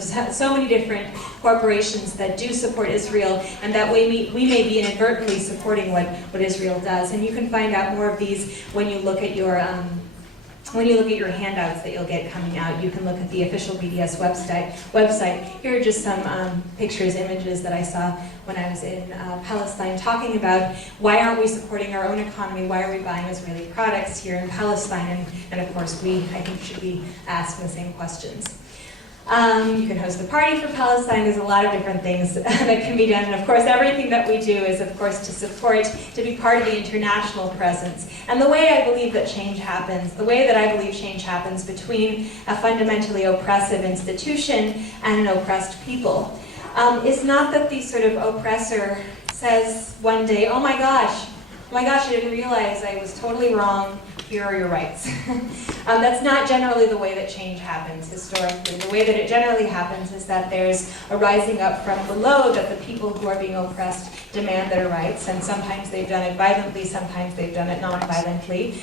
so many different corporations that do support Israel, and that way we may be inadvertently supporting what Israel does. And you can find out more of these when you look at your handouts that you'll get coming out. You can look at the official BDS website. Here are just some pictures, images that I saw when I was in Palestine, talking about why aren't we supporting our own economy, why are we buying Israeli products here in Palestine, and of course I think, should be asking the same questions. You can host a party for Palestine. There's a lot of different things that can be done. And of course, everything that we do is, of course, to support, to be part of the international presence. And the way I believe that change happens, the way that I believe change happens between a fundamentally oppressive institution and an oppressed people, is not that the sort of oppressor says one day, oh my gosh, I didn't realize I was totally wrong. Here are your rights. That's not generally the way that change happens historically. The way that it generally happens is that there's a rising up from below, that the people who are being oppressed demand their rights, and sometimes they've done it violently, sometimes they've done it non-violently.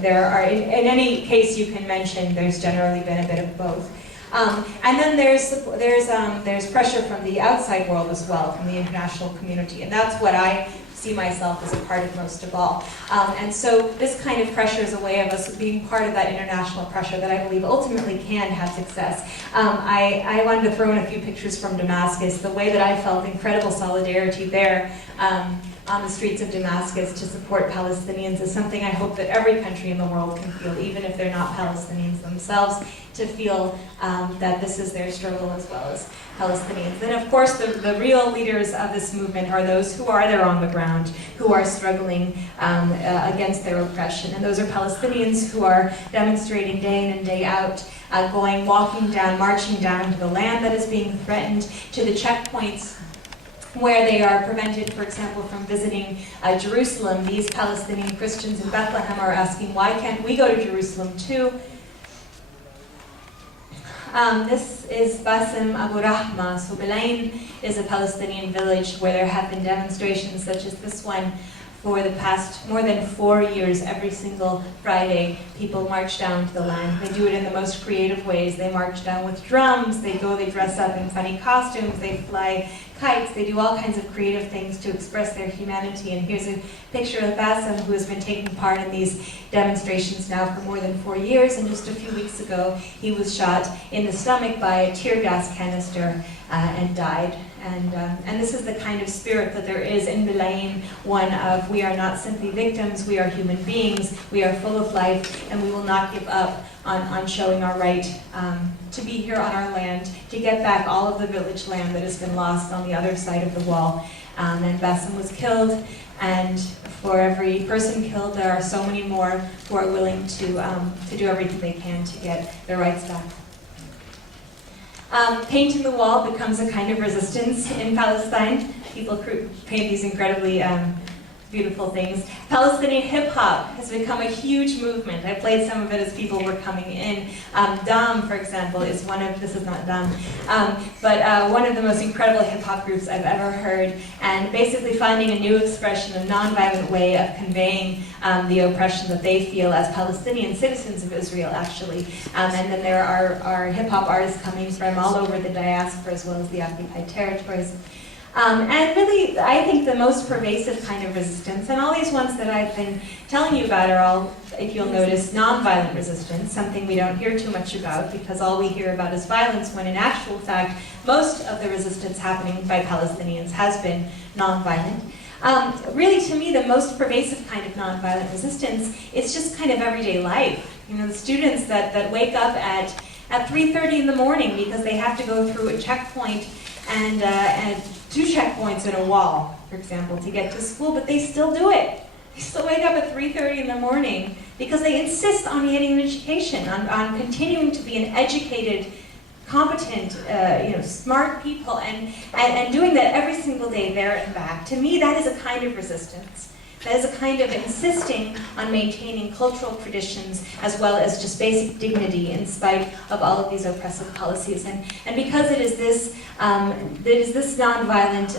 There are, in any case you can mention, there's generally been a bit of both. And then there's pressure from the outside world as well, from the international community, and that's what I see myself as a part of most of all. And so this kind of pressure is a way of us being part of that international pressure that I believe ultimately can have success. I wanted to throw in a few pictures from Damascus. The way that I felt incredible solidarity there on the streets of Damascus to support Palestinians is something I hope that every country in the world can feel, even if they're not Palestinians themselves, to feel that this is their struggle as well as Palestinians. And of course, the real leaders of this movement are those who are there on the ground, who are struggling against their oppression. And those are Palestinians who are demonstrating day in and day out, walking down, marching down to the land that is being threatened, to the checkpoints where they are prevented, for example, from visiting Jerusalem. These Palestinian Christians in Bethlehem are asking, why can't we go to Jerusalem too? This is Basim Abu Rahma. So Belain is a Palestinian village where there have been demonstrations such as this one for the past more than 4 years. Every single Friday, people march down to the land. They do it in the most creative ways. They march down with drums, they dress up in funny costumes, they fly kites, they do all kinds of creative things to express their humanity. And here's a picture of Basim, who has been taking part in these demonstrations now for more than 4 years, and just a few weeks ago, he was shot in the stomach by a tear gas canister and died. And this is the kind of spirit that there is in Belain, one of, we are not simply victims, we are human beings, we are full of life, and we will not give up on showing our right to be here on our land, to get back all of the village land that has been lost on the other side of the wall. And Basim was killed, and for every person killed, there are so many more who are willing to do everything they can to get their rights back. Painting the wall becomes a kind of resistance in Palestine. People paint these incredibly beautiful things. Palestinian hip-hop has become a huge movement. I played some of it as people were coming in. Dam, for example, is one of, this is not Dam, but one of the most incredible hip-hop groups I've ever heard, and basically finding a new expression, a non-violent way of conveying the oppression that they feel as Palestinian citizens of Israel, actually. And then there are hip-hop artists coming from all over the diaspora as well as the occupied territories. And really, I think the most pervasive kind of resistance, and all these ones that I've been telling you about are all, if you'll notice, nonviolent resistance, something we don't hear too much about because all we hear about is violence, when in actual fact, most of the resistance happening by Palestinians has been nonviolent. Really, to me, the most pervasive kind of nonviolent resistance is just kind of everyday life. You know, the students that wake up at 3:30 in the morning because they have to go through a checkpoint and 2 checkpoints in a wall, for example, to get to school, but they still do it. They still wake up at 3:30 in the morning because they insist on getting an education, on continuing to be an educated, competent, smart people, and doing that every single day, there and back. To me, that is a kind of resistance. That is a kind of insisting on maintaining cultural traditions as well as just basic dignity in spite of all of these oppressive policies. And because it is this nonviolent,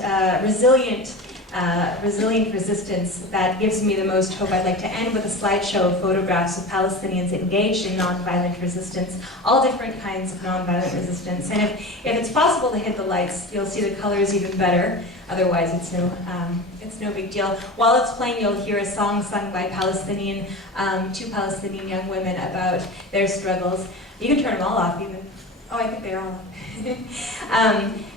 resilient resilient resistance that gives me the most hope. I'd like to end with a slideshow of photographs of Palestinians engaged in nonviolent resistance, all different kinds of nonviolent resistance. And if it's possible to hit the lights, you'll see the colors even better. Otherwise, it's no big deal. While it's playing, you'll hear a song sung by two Palestinian young women about their struggles. You can turn them all off, even. Oh, I think they're all off.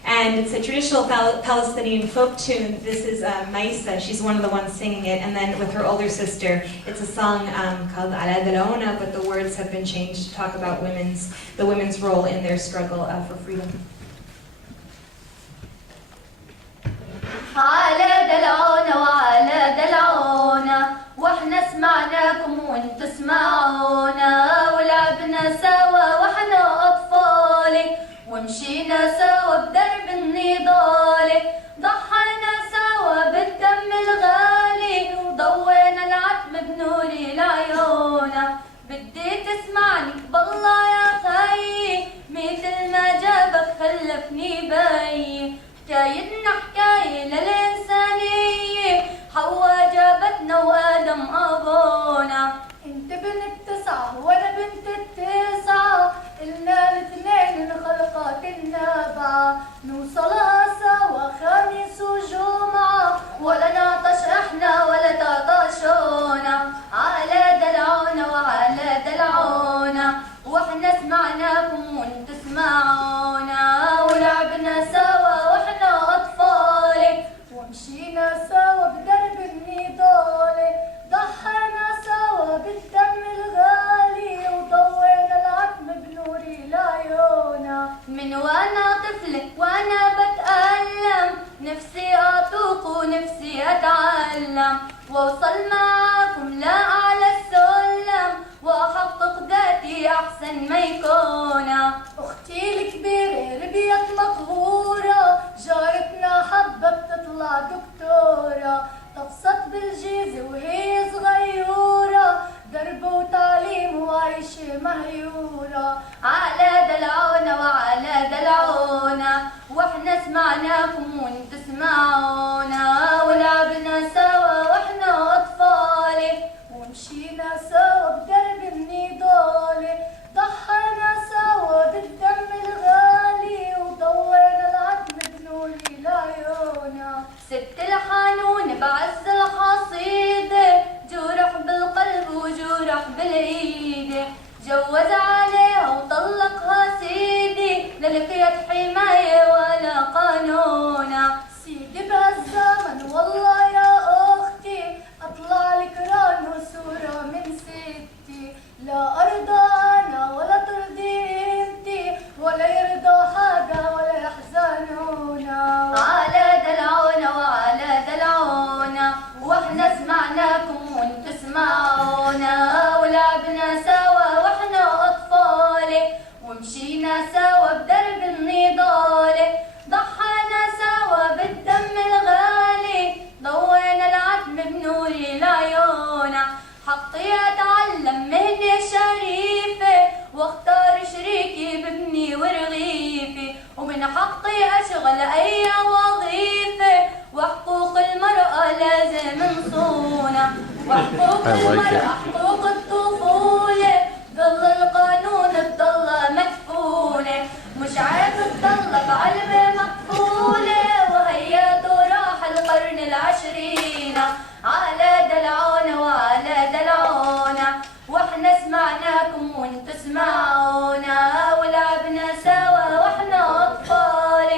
And it's a traditional Palestinian folk tune. This is Maisa. She's one of the ones singing it. And then with her older sister, it's a song called Ala Dalaona, but the words have been changed to talk about the women's role in their struggle for freedom. على دلعونا وعلى دلعونا واحنا سمعناكم وانتو سمعونا ولعبنا سوا واحنا اطفال ومشينا سوا بدرب النضال ضحينا سوا بالدم الغالي وضوينا العتم بنور العيون بدي تسمعني بالله يا خيي مثل ما جابك خلفني بي حكايتنا حكاية للإنسانية حواء جابتنا وآدم أبونا انت بنت 9 وانا بنت 9 إلنا الاثنين انخلقت النابعة نوصلها سوا خميس وجمعة ولا نعطش احنا ولا تعطشونا على دلعونا وعلى دلعونا واحنا سمعناكم وانتو سمعونا ولعبنا سوا واحنا اطفال ومشينا سوا بدرب النضال ضحينا سوا بالدم الغالي وضوينا العتم بنور العيون من وانا طفلة وانا بتألم نفسي اطوق ونفسي اتعلم واوصل معاكم لأعلى السلم واحقق ذاتي احسن ما يكون اختي الكبيرة ربيت مقهورة جارتنا حبت تطلع دكتورة طفصت بالجيزة وهي صغيورة درب وتعليم وعيشة مهيورة على دلعونا وعلى دلعونا واحنا سمعناكم وانتو سمعونا ولعبنا سوا واحنا اطفال ومشينا سوا بدرب النضال ضحينا سوا بالدم الغالي وضوينا العتم بنور العيون ست الحنون بعز الحصيدة جرح بالقلب وجرح بالايد جوز عليها وطلقها سيدي للقيت حماية ولا قانون سيدي بهالزمن والله يا اختي اطلع لك ران وصورة من ستي لا ارضى انا ولا ترضي انتي ولا يرضى حدا ولا يحزنونا على دلعونا وعلى دلعونا واحنا سمعناكم وانتو سمعونا ولعبنا سوا واحنا اطفال ومشينا سوا بدرب النضال ضحينا سوا بالدم الغالي ضوينا العتم بنور العيون حقي اتعلم مهنة شريفة واختار شريكي بابني ورغيفي ومن حقي اشغل اي وظيفة وحقوق المرأة لازم نصونها وحقوق المرأة حقوق الطفولة ظل القانون تضل مدفونة مش عيب تضل بعلبة مقفولة وهي راح القرن العشرين على دلعونا وعلى دلعونا واحنا سمعناكم وانتو سمعونا ولعبنا سوا واحنا اطفال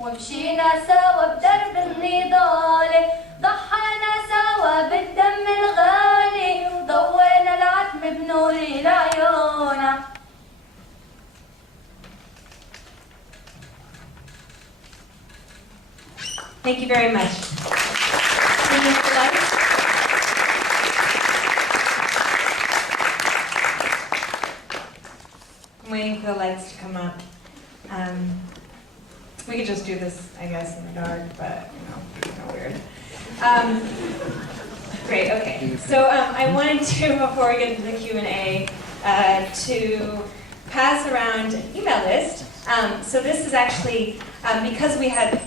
ومشينا سوا بدرب النضال ضحينا سوا بالدم الغالي وضوينا العتم بنور العيون Thank you very much. I'm waiting for the lights to come up. We could just do this, I guess, in the dark, but kind of weird. Great, okay. So I wanted to, before we get into the Q&A, to pass around an email list. So this is actually, because we had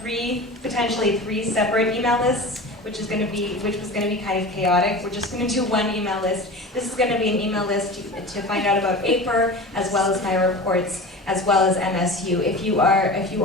potentially three separate email lists, which was going to be kind of chaotic. We're just going to do one email list. This is going to be an email list to find out about APER, as well as my reports, as well as MSU. If you